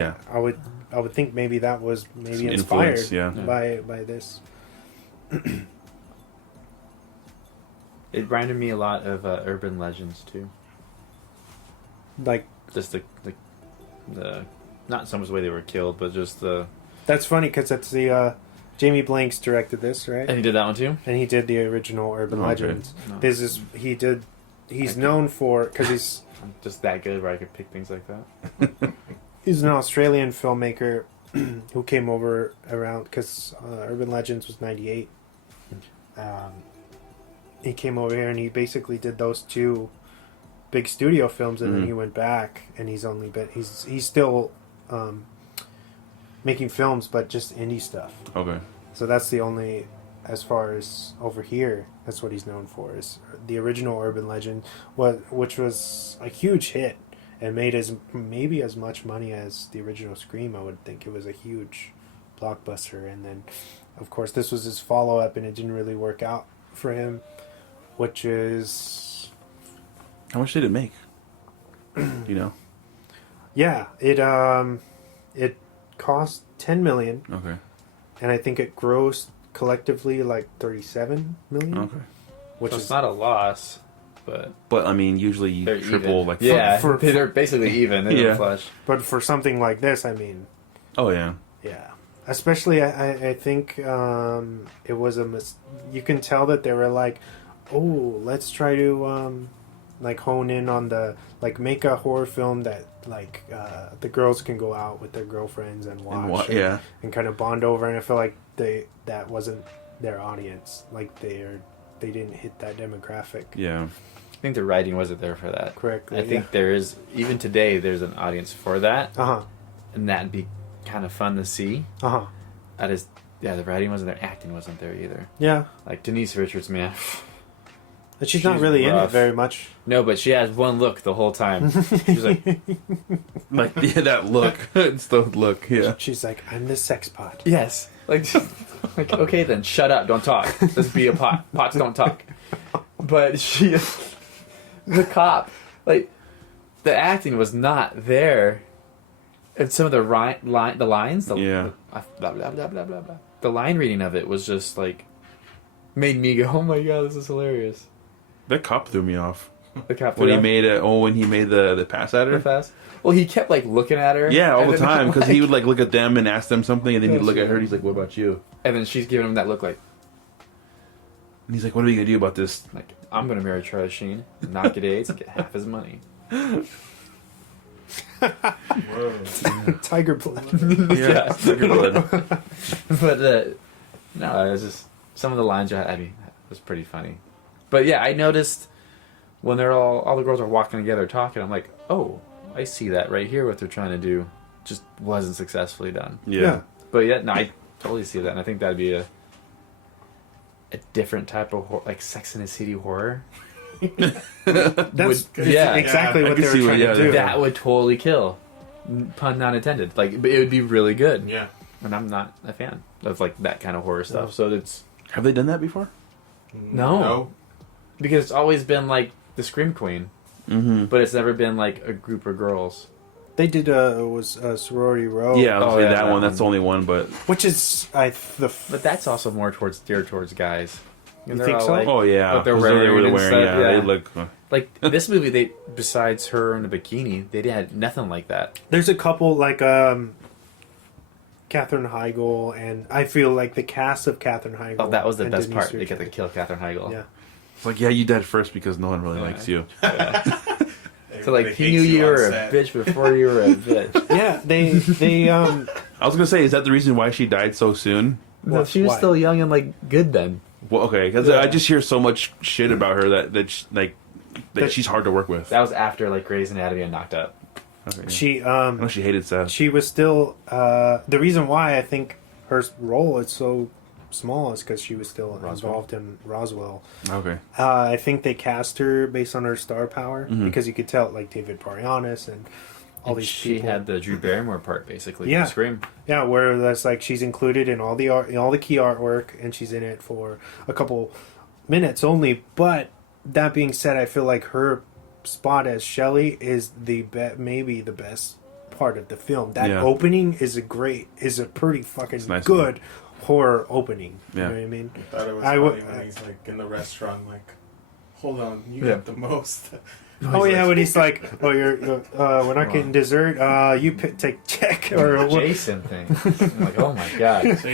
Yeah. I would think maybe that was maybe Some inspired influence, by this. It reminded me a lot of urban legends too. Like, Just the not so much the way they were killed, but just the. that's funny because that's the Jamie Blanks directed this, right? And he did that one too. And he did the original Urban Okay. Legends. No. This is he's known for because I'm just that good where I could pick things like that. he's an Australian filmmaker who came over around because Urban Legends was '98. He came over here and he basically did those two big studio films, and then he went back, and he's still making films, but just indie stuff. Okay. So that's the only, as far as over here, that's what he's known for, is the original Urban Legend, which was a huge hit and made maybe as much money as the original Scream. I would think it was a huge blockbuster, and then, of course, this was his follow-up, and it didn't really work out for him, which is... How much did it make? You know? Yeah, it cost $10 million, Okay. and I think it grossed collectively like $37 million. Okay. Which So is it's not a loss, but But I mean, usually you they're triple even. like. Yeah, for- they're basically even. They're Yeah. flush. but for something like this, I mean, Oh yeah. yeah. Especially, I think it was you can tell that they were like, oh, let's try to like hone in on make a horror film that like the girls can go out with their girlfriends and watch, and kind of bond over. And I feel like that wasn't their audience. Like they didn't hit that demographic. Yeah. I think the writing wasn't there for that. Correctly. I think there is, even today, there's an audience for that, and that'd be kind of fun to see. That is, yeah, the writing wasn't there, acting wasn't there either. Yeah. Like Denise Richards, man. But she's not really in it rough. very much. No, but she has one look the whole time. She's like, Like that look. It's the look. Yeah. She's like, I'm the sex pot. yes. Like, okay then, shut up, don't talk. Let's be a pot. Pots don't talk. But the cop, like, the acting was not there. And some of the lines, Yeah. blah, blah, blah, blah, blah, blah. The line reading of it was just like, made me go, oh my god, this is hilarious. That cop threw me off. The cop When he made the pass at her. fast. Well, he kept like looking at her. Yeah, all and the then, time because like- he would like look at them and ask them something, and then he'd look at her. and He's like, "What about you?" And then she's giving him that look like, And he's like, "What are we gonna do about this?" I'm gonna marry Charlie Sheen, not get AIDS, and get half his money. Tiger blood. Yeah, Tiger blood. But no, it was just some of the lines. I mean, it was pretty funny. But yeah, I noticed when they're all the girls are walking together talking. I'm like, oh, I see that right here. What they're trying to do just wasn't successfully done. Yeah. But yeah, no, I totally see that, and I think that'd be a different type of like Sex and the City horror. That's yeah, exactly I what can they were see trying what- to do. that would totally kill. Pun not intended. Like, but it would be really good. Yeah. And I'm not a fan of like that kind of horror stuff. So it's Have they done that before? no, because it's always been like the Scream Queen, but it's never been like a group of girls. They did it was Sorority Row. Yeah, I'll Oh, say yeah, that that one. That's the one. only one, but Which is But that's also more geared towards guys. And You they're think all so? like- oh yeah, But they're 'cause wearing and wearing. stuff, Yeah, yeah. they look. Like this movie, they besides her in a bikini, they had nothing like that. there's a couple like Katherine Heigl, and I feel like the cast of Katherine Heigl. Oh, that was the and best Denise part. They got to Richards. kill Katherine Heigl. Yeah. It's like, yeah, you died first because no one really likes you. So like he knew you were a bitch before you were a bitch. Yeah, they I was gonna say, is that the reason why she died so soon? No, she was Why? still young and like good then. Well, okay, because Yeah. I just hear so much shit about her that she's hard to work with. That was after like Grey's Anatomy and Knocked Up. Okay, yeah. she I know she hated Seth. she was still the reason why I think her role is so small is because she was still involved in Roswell. Okay. I think they cast her based on her star power Mm-hmm. because you could tell like David Boreanaz and all these She people. had the Drew Barrymore part basically. Yeah. For Scream. Yeah, where that's like she's included in all the art, all the key artwork, and she's in it for a couple minutes only. But that being said, I feel like her spot as Shelley is maybe the best part of the film. That Yeah. opening is a pretty fucking nice good horror opening. Yeah. You know what I mean? I thought it was I funny w- when he's like in the restaurant, like, hold on, you Yeah. got the most. Oh yeah, when he's like, "Oh, we're not getting dessert. You take check or what?" Jason thing. I'm like, oh my god. So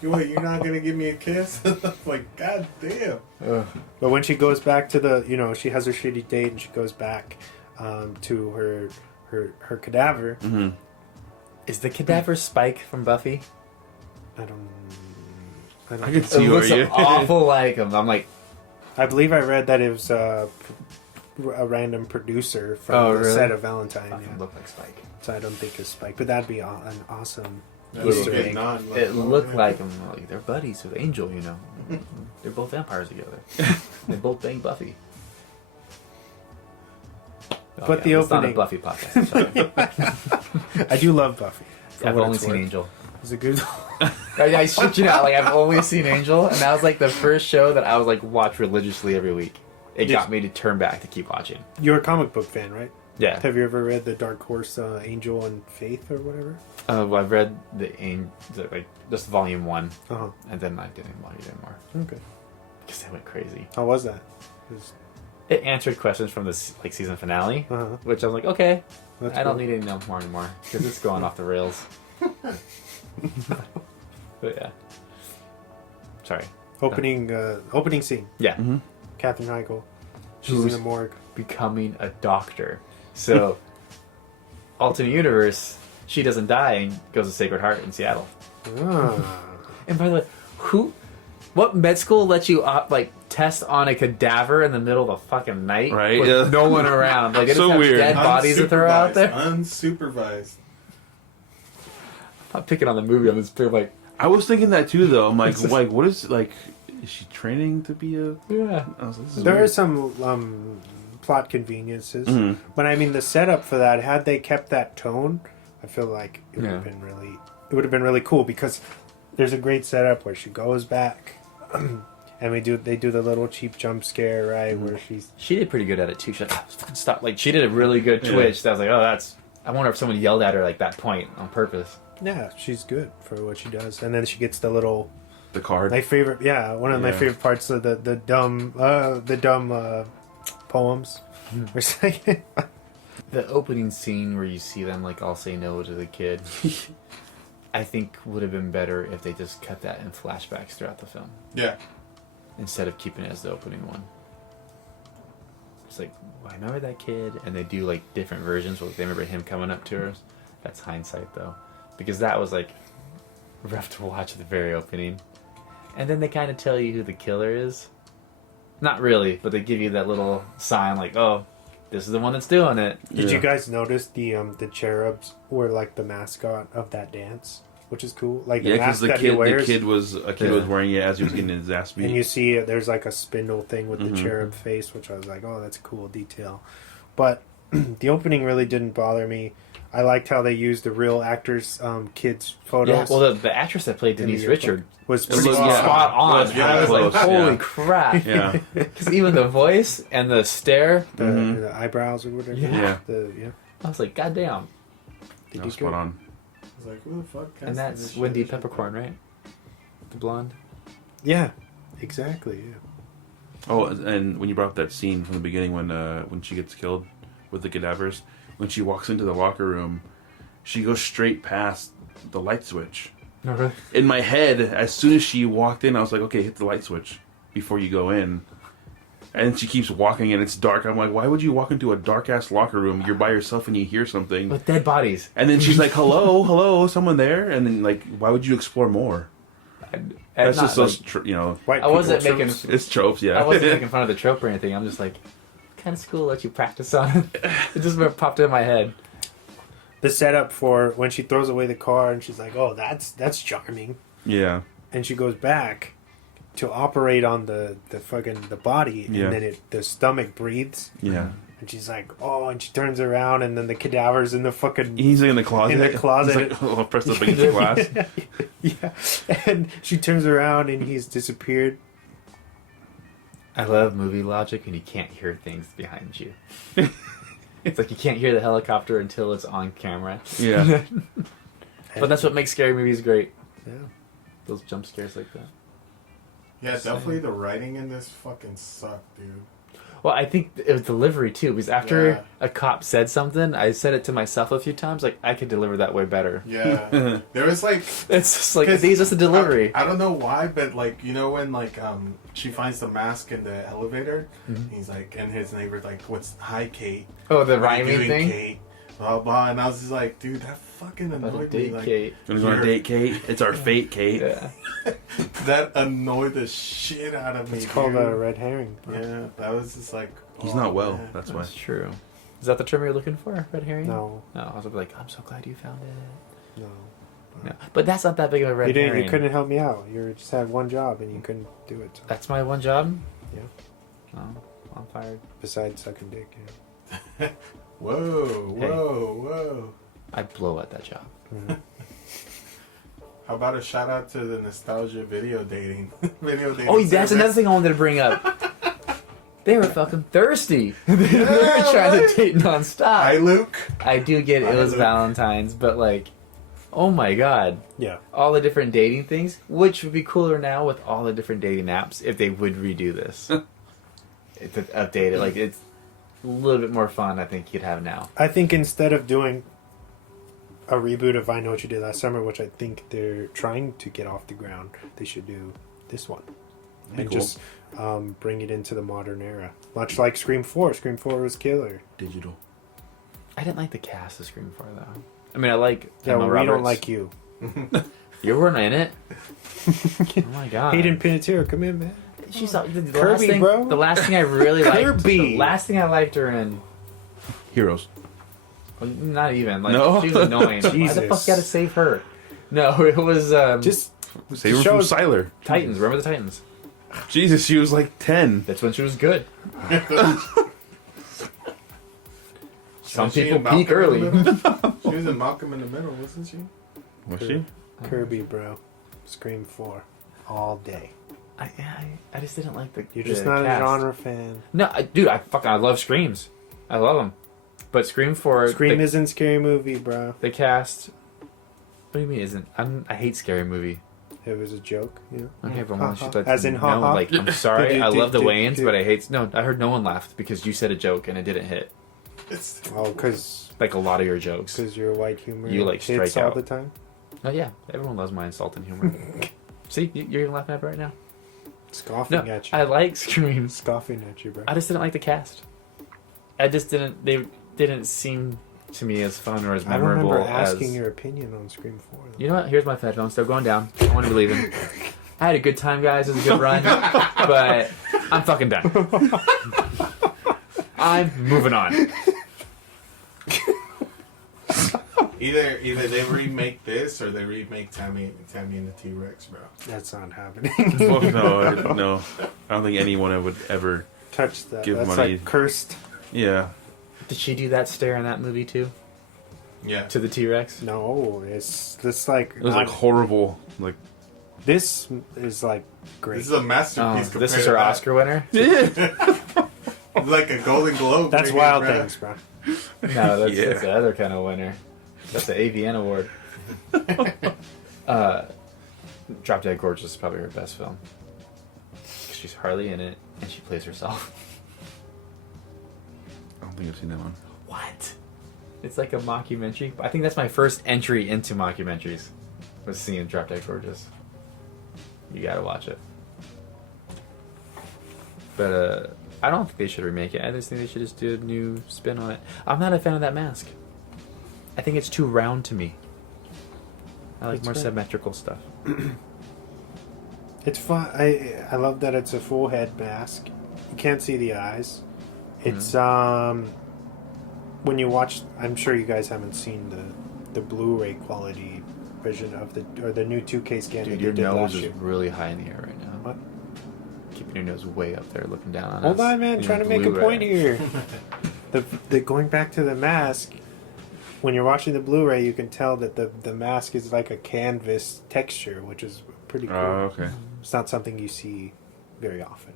you're not gonna give me a kiss? Like, god damn. Ugh. But when she goes back to she has her shitty date and she goes back to her cadaver. Mm-hmm. Is the cadaver Spike from Buffy? I don't. I think can so. see It where looks you. awful like him. I'm like, I believe I read that it was a random producer from the really? set of Valentine. fucking Yeah. look like Spike. So I don't think it's Spike, but that'd be an awesome That's Easter getting egg. on, like, It oh, looked man. like him. Like, they're buddies with Angel, you know. They're both vampires together. They both bang Buffy. Oh, But the it's not a opening- Buffy podcast. I'm sorry. I do love Buffy. for I've what only it's seen worth. Angel. It's a good. I shit you not. Like, I've only seen Angel, and that was like the first show that I was like watch religiously every week. It Yes. got me to turn back to keep watching. You're a comic book fan, right? Yeah. Have you ever read the Dark Horse Angel and Faith or whatever? Well, I've read like just volume 1, Uh huh. and then I didn't want it anymore Okay. because they went crazy. How was that? It answered questions from the like season finale, Uh huh. which I was like, okay, That's I don't cool. need any more anymore because it's going off the rails. But yeah, sorry. Opening scene. Yeah, Mm-hmm. Katherine Heigl. She's Who's- in the morgue. becoming a doctor. So, alternate universe, she doesn't die and goes to Sacred Heart in Seattle. Ah. And by the way, what med school lets you like test on a cadaver in the middle of the fucking night Right, with yeah. no one around? Like, they So just have weird. dead bodies to throw out there. Unsupervised. I'm picking on the movie. I'm just like, I was thinking that too, though. I'm like, what is like? Is she training to be a? yeah. I was like, this is There weird. are some plot conveniences, Mhm. but I mean the setup for that. Had they kept that tone, I feel like it would Yeah. have been really. It would have been really cool because there's a great setup where she goes back, and they do the little cheap jump scare right where she's. She did pretty good at it too. She's like, "Ah, fucking stop!" Like, she did a really good Yeah. twitch. That was like, oh, that's. I wonder if someone yelled at her like that point on purpose. Yeah, she's good for what she does, and then she gets the little. the card. My favorite, one of my Yeah. favorite parts of the dumb poems. It's like- The opening scene where you see them like all say no to the kid, I think would have been better if they just cut that in flashbacks throughout the film Yeah. instead of keeping it as the opening one. It's like, well, I remember that kid, and they do like different versions where they remember him coming up to her. That's hindsight though, because that was like rough to watch at the very opening, and then they kind of tell you who the killer is. Not really, but they give you that little sign like, oh, this is the one that's doing it. Did Yeah. you guys notice the cherubs were like the mascot of that dance, which is cool. Like the Yeah, mask because that he wears, the kid was wearing it as he was getting his ass beat. and you see there's like a spindle thing with Mhm. the cherub face, which I was like, oh, that's a cool detail. But the opening really didn't bother me. I liked how they used the real actors' kids' Yeah, photos. well, the actress that played in the Denise yearbook Richard was It pretty looked- spot spot on. on. Yeah, I was like, close, holy yeah. crap! Yeah. Because even the voice and the stare, Mhm. The eyebrows or whatever. Yeah. Yeah. I was like, goddamn. They That did was spot good. on. I was like, who the fuck? And that's Wendy Peppercorn, right? The blonde. Yeah, exactly. Yeah. Oh, and when you brought up that scene from the beginning when she gets killed with the cadavers, when she walks into the locker room, she goes straight past the light switch. Okay. In my head, as soon as she walked in, I was like, okay, hit the light switch before you go in. And she keeps walking and it's dark. I'm like, why would you walk into a dark ass locker room? You're by yourself and you hear something. With dead bodies. And then she's like, hello, hello, someone there? And then, like, why would you explore more? That's just those, White I wasn't people making. tropes. it's tropes, yeah. I wasn't making fun of the trope or anything. I'm just like, kind of school let you practice on it. It just popped in my head. The setup for when she throws away the car and she's like, "Oh, that's charming," Yeah. and she goes back to operate on the body, and Yeah. then the stomach breathes, Yeah. and she's like, "Oh," and she turns around, and then the cadaver's in the fucking He's in the closet. In the closet. He's like, oh, press up against the glass. yeah, and she turns around and he's disappeared. I love movie logic, and you can't hear things behind you. It's like you can't hear the helicopter until it's on camera. Yeah. But that's what makes scary movies great. Yeah. Those jump scares like that. Yeah, definitely the writing in this fucking sucked, dude. Well, I think it was delivery too, because after Yeah. a cop said something, I said it to myself a few times, like, I could deliver that way better. Yeah. There was like... It's just like, I 'cause think it's just a delivery. I don't know why, but like, you know when like she finds the mask in the elevator? Mhm. He's like, and his neighbor's like, what's... Hi, Kate. Oh, the What are you rhyming doing, thing? Kate? Blah, blah. And I was just like, dude, that fucking About to annoyed me. date Like, Kate. Gonna go on a date, Kate. It's our fate, Kate. Yeah. that annoyed the shit out of me, It's called dude. a red herring. Yeah, that was just like... He's oh, not well. man. That's why. That's true. Is that the term you're looking for, red herring? No, No, I was like, I'm so glad you found it. no. No. But that's not that big of a red You didn't. herring. You couldn't help me out. You just had one job and you couldn't do it. So. That's my one job? Yeah. Oh, I'm fired. Besides sucking dick. Yeah. Whoa, Hey. whoa. I blow at that job. Mhm. How about a shout out to the nostalgia video dating? Video dating. Oh, that's service. another thing I wanted to bring up. They were fucking thirsty. They were trying to date nonstop. Hi, Luke. I do get it was Luke. Valentine's, but like, oh my god. Yeah. All the different dating things, which would be cooler now with all the different dating apps if they would redo this. To update it. Like, it's a little bit more fun, I think you'd have now. I think instead of doing a reboot of I Know What You Did Last Summer, which I think they're trying to get off the ground, they should do this one. Be And cool. just bring it into the modern era. Much like Scream 4. Scream 4 was killer. Digital. I didn't like the cast of Scream 4, though. I mean, I like Yeah, Emma we Roberts. don't like you. You weren't in it. Oh my god. Hayden Panettiere, come in, man. She's the last Kirby, thing, bro. The last thing I really liked. Kirby. The last thing I liked her in. Heroes. Well, not even. Like, No? she was annoying. Why the Jesus. fuck you gotta save her? No, it was Just Save her from shows- Siler. Titans. Remember the Titans? Jesus, she was like 10. That's when she was good. Some Was she people in Malcolm peak early. in the Middle? She was in Malcolm in the Middle, wasn't she? Was she? Kirby, bro. Scream 4. All day. I just didn't like the. You're just the not cast. a genre fan. No, dude, I love Screams. I love them. But Scream 4. Scream the, isn't scary movie, bro. the cast. What do you mean isn't? I hate scary movie. It was a joke. Yeah. Okay, but Ha, one ha. should let As in no, ha, ha? like, I'm sorry, I love the Do, do, Wayans, do. but I hate. No, I heard no one laughed because you said a joke and it didn't hit. It's Oh, because Like a lot of your jokes. your white humor You, like, hits strike all out. the time. Oh yeah, everyone loves my insulting humor. See, you're even laughing at it right now. Scoffing No, at you. I like Screams. Scoffing at you, bro. I just didn't like the cast. I just didn't. They didn't seem to me as fun or as I memorable remember asking as. your opinion on Scream 4. Though. You know what? Here's my headphones. They're going down. I want to be leaving. I had a good time, guys. It was a good run, but I'm fucking done. I'm moving on. either they remake this or they remake Tammy and the T-Rex, bro. That's not happening. Well, no. I don't think anyone would ever. Touch that. Give That's money. like cursed. Yeah. Did she do that stare in that movie too? Yeah. To the T-Rex? No, it's just like It was like horrible. Like, this is like great. This is a masterpiece. Oh, this compared is to her that. Oscar winner? It's like a Golden Globe. That's winner, Wild bro. Things, bro. No, that's, Yeah. that's the other kind of winner. That's the AVN award. Drop Dead Gorgeous is probably her best film. She's hardly in it, and she plays herself. I don't think I've seen that one. What? It's like a mockumentary. I think that's my first entry into mockumentaries. Was seeing Drop Dead Gorgeous. You gotta watch it. But I don't think they should remake it. I just think they should just do a new spin on it. I'm not a fan of that mask. I think it's too round to me. I like It's more fair. symmetrical stuff. It's fun. I love that it's a full head mask. You can't see the eyes. It's when you watch. I'm sure you guys haven't seen the Blu-ray quality version of the new 2K scan Dude, that your they did nose last is year. really high in the air right now. What? Keeping your nose way up there, looking down on Hold us. on, man. in Trying to make a Blu-ray. point here. the going back to the mask. When you're watching the Blu-ray, you can tell that the mask is like a canvas texture, which is pretty cool. Oh, okay. It's not something you see very often.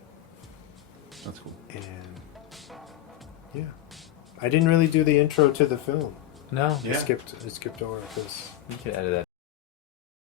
That's cool. And yeah, I didn't really do the intro to the film. No, I Yeah. skipped over because you could edit that.